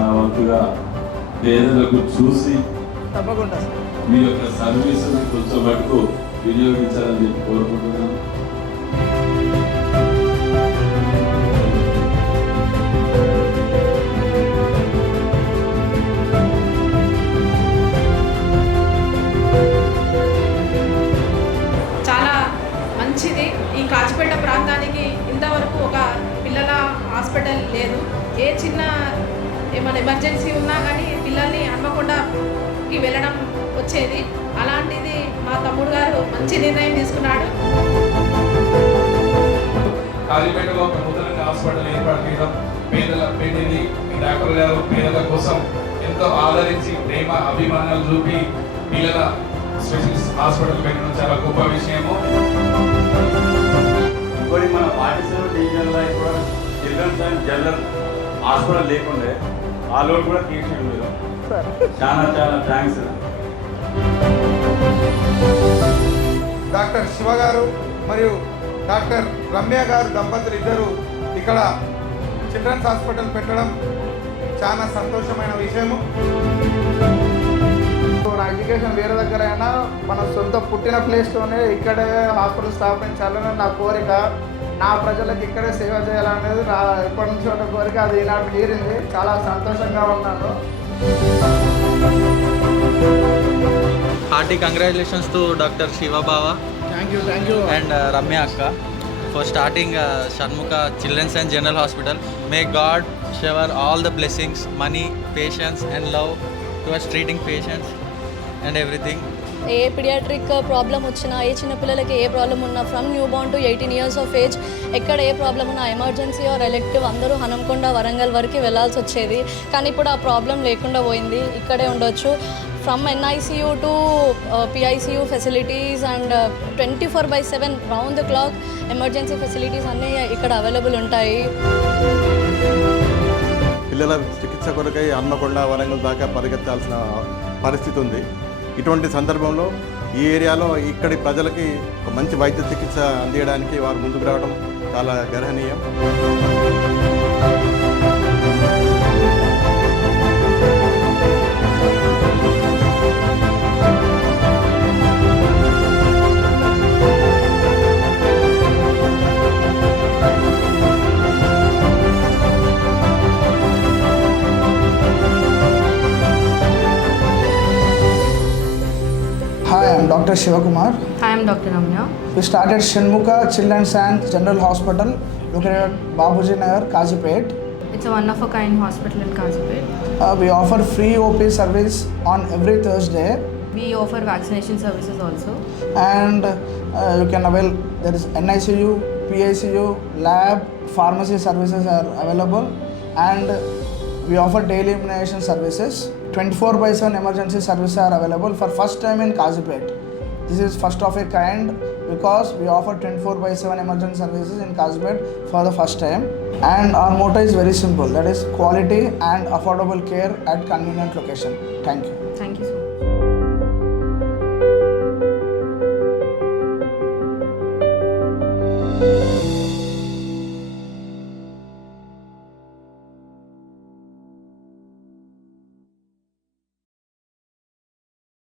మన వంతుగా పేదలకు చూసి తప్పకుండా మీ యొక్క సర్వీసుని కొంచెం మటుకు వినియోగించాలని చెప్పి కోరుకుంటున్నాను. చాలా మంచిది. ఈ కాచిపేట ప్రాంతానికి ఇంతవరకు ఒక పిల్లల హాస్పిటల్ లేదు. ఏ చిన్న ఏమైనా ఎమర్జెన్సీ ఉన్నా కానీ పిల్లల్ని హన్మకొండకి వెళ్ళడం వచ్చేది. అలాంటిది మా తమ్ముడు గారు మంచి నిర్ణయం తీసుకున్నాడు. కాజీపేటలో ఒక నూతనంగా హాస్పిటల్ ఏర్పాటు చేయడం, పేదది డాక్టర్ గారు పేదల కోసం ఎంతో ఆదరించి ప్రేమ అభిమానాలు చూపి పిల్లల స్పెషలిస్ట్ హాస్పిటల్ పెట్టడం చాలా గొప్ప విషయము. ఇంకోటి మన పాటిసేవ డివిజన్లో కూడా చిల్డ్రన్స్ అండ్ జనరల్ హాస్పిటల్ లేకుండే ఆ లోటు కూడా తీర్చేయండి మీరు. చాలా చాలా థ్యాంక్స్. డాక్టర్ శివ గారు మరియు డాక్టర్ రమ్య గారు దంపతులు ఇద్దరు ఇక్కడ చిల్డ్రన్స్ హాస్పిటల్ పెట్టడం చాలా సంతోషమైన విషయము. నా ఎడ్యుకేషన్ వేరే దగ్గర అయినా మన సొంత పుట్టిన ప్లేస్లోనే ఇక్కడే హాస్పిటల్ స్థాపించాలని నా కోరిక. నా ప్రజలకు ఇక్కడే సేవ చేయాలనేది నా ఎప్పటి నుంచి ఒక కోరిక. అది ఈనాడు తీరింది. చాలా సంతోషంగా ఉన్నాను. Hearty congratulations to Dr. Shiva Baba. Thank you. And Ramya Akka for starting Shanmukha Children's and General Hospital. May God shower all the blessings, money, patience and love towards treating patients and everything. A paediatric problem వచ్చినా, ఏ చిన్నపిల్లలకి ఏ problem ఉన్నా from new born to 18 years of age ఎక్కడ ఏ problem ఉన్నా emergency are elective అందరూ హనంకొండ వరంగల్ వరకు వెళ్ళాల్సి వచ్చేది. కానీ ఇప్పుడు ఆ ప్రాబ్లం లేకుండా పోయింది. ఇక్కడే ఉండొచ్చు. From NICU to PICU facilities and 24/7 round the clock emergency facilities అన్నీ ఇక్కడ అవైలబుల్ ఉంటాయి. పిల్లల చికిత్స కొరకై హన్మకొండ వరంగల్ దాకా పరిగెత్తాల్సిన పరిస్థితి ఉంది. ఇటువంటి సందర్భంలో ఈ ఏరియాలో ఇక్కడి ప్రజలకి ఒక మంచి వైద్య చికిత్స అందించడానికి వారు ముందుకు రావడం చాలా గర్హనీయం. Hi, I'm Dr. Shivakumar. Hi, I'm Dr. Ramya. We started Shanmukha Children's and General Hospital located at Babuji Nagar, Kazipet. It's a one-of-a-kind hospital in Kazipet. We offer free OP service on every Thursday, We offer vaccination services also. and you can avail. There is NICU, PICU, lab, pharmacy services are available, and we offer daily immunization services. 24/7 emergency services are available for first time in Kazipet. This is first of a kind because we offer 24/7 emergency services in Kazipet for the first time. And our motto is very simple, that is quality and affordable care at convenient location. Thank you. Thank you so much.